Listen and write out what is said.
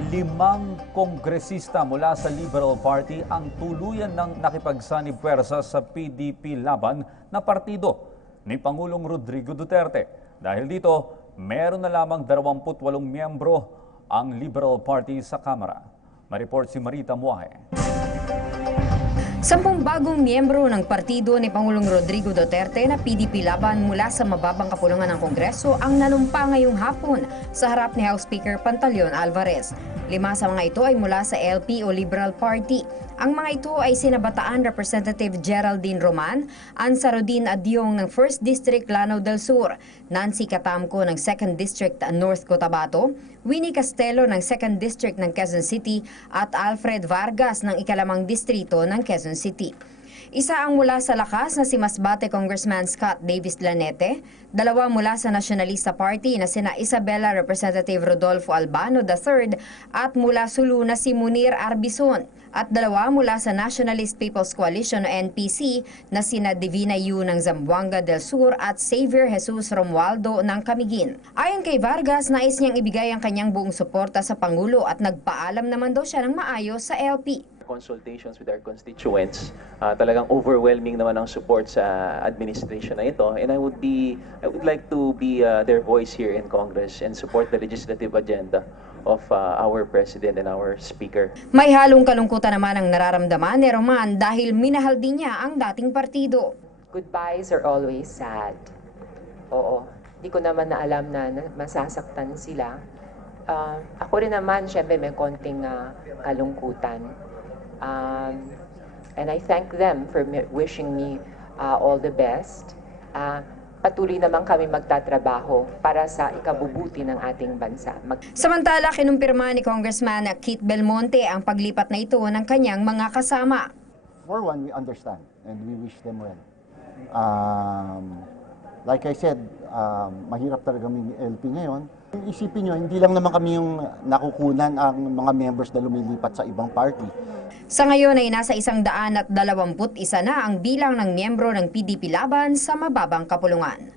5 kongresista mula sa Liberal Party ang tuluyan ng nakipagsanib puwersa sa PDP laban na partido ni Pangulong Rodrigo Duterte. Dahil dito, meron na lamang 28 miyembro ang Liberal Party sa Kamara. Mareport si Marita Muahe. 10 bagong miyembro ng partido ni Pangulong Rodrigo Duterte na PDP laban mula sa mababang kapulungan ng Kongreso ang nanumpa ngayong hapon sa harap ni House Speaker Pantaleon Alvarez. 5 sa mga ito ay mula sa LP o Liberal Party. Ang mga ito ay sina Bataan Representative Geraldine Roman, Ansarudin Adyong ng 1st District Lanao del Sur, Nancy Catamco ng 2nd District North Cotabato, Winnie Castelo ng 2nd District ng Quezon City at Alfred Vargas ng 2nd Distrito ng Quezon City. Isa ang mula sa Lakas na si Masbate Congressman Scott Davis Lanete, 2 mula sa Nationalista Party na sina Isabela Representative Rodolfo Albano III at mula Sulu na si Munir Arbison, at 2 mula sa Nationalist People's Coalition o NPC na sina Divina Yu ng Zamboanga del Sur at Xavier Jesus Romualdo ng Camiguin. Ayon kay Vargas, nais niyang ibigay ang kanyang buong suporta sa Pangulo at nagpaalam naman daw siya ng maayos sa LP. Consultations with our constituents, talagang overwhelming naman ang support sa administration na ito, and I would like to be their voice here in Congress and support the legislative agenda of our President and our Speaker. May halong kalungkutan naman ang nararamdaman ni Roman dahil minahal din niya ang dating partido. Goodbyes are always sad. Oo, di ko naman na alam na masasaktan sila. Ako rin naman, syempre may konting kalungkutan. And I thank them for wishing me all the best. Patuloy naman kami magtatrabaho para sa ikabubuti ng ating bansa. Samantala, kinumpirma ni Congressman Kit Belmonte ang paglipat na ito ng kanyang mga kasama. For one, we understand and we wish them well. Like I said, mahirap talaga may LP ngayon. Isipin nyo, hindi lang naman kami yung nakukunan ang mga members na lumilipat sa ibang party. Sa ngayon ay nasa 121 na ang bilang ng miyembro ng PDP laban sa mababang kapulungan.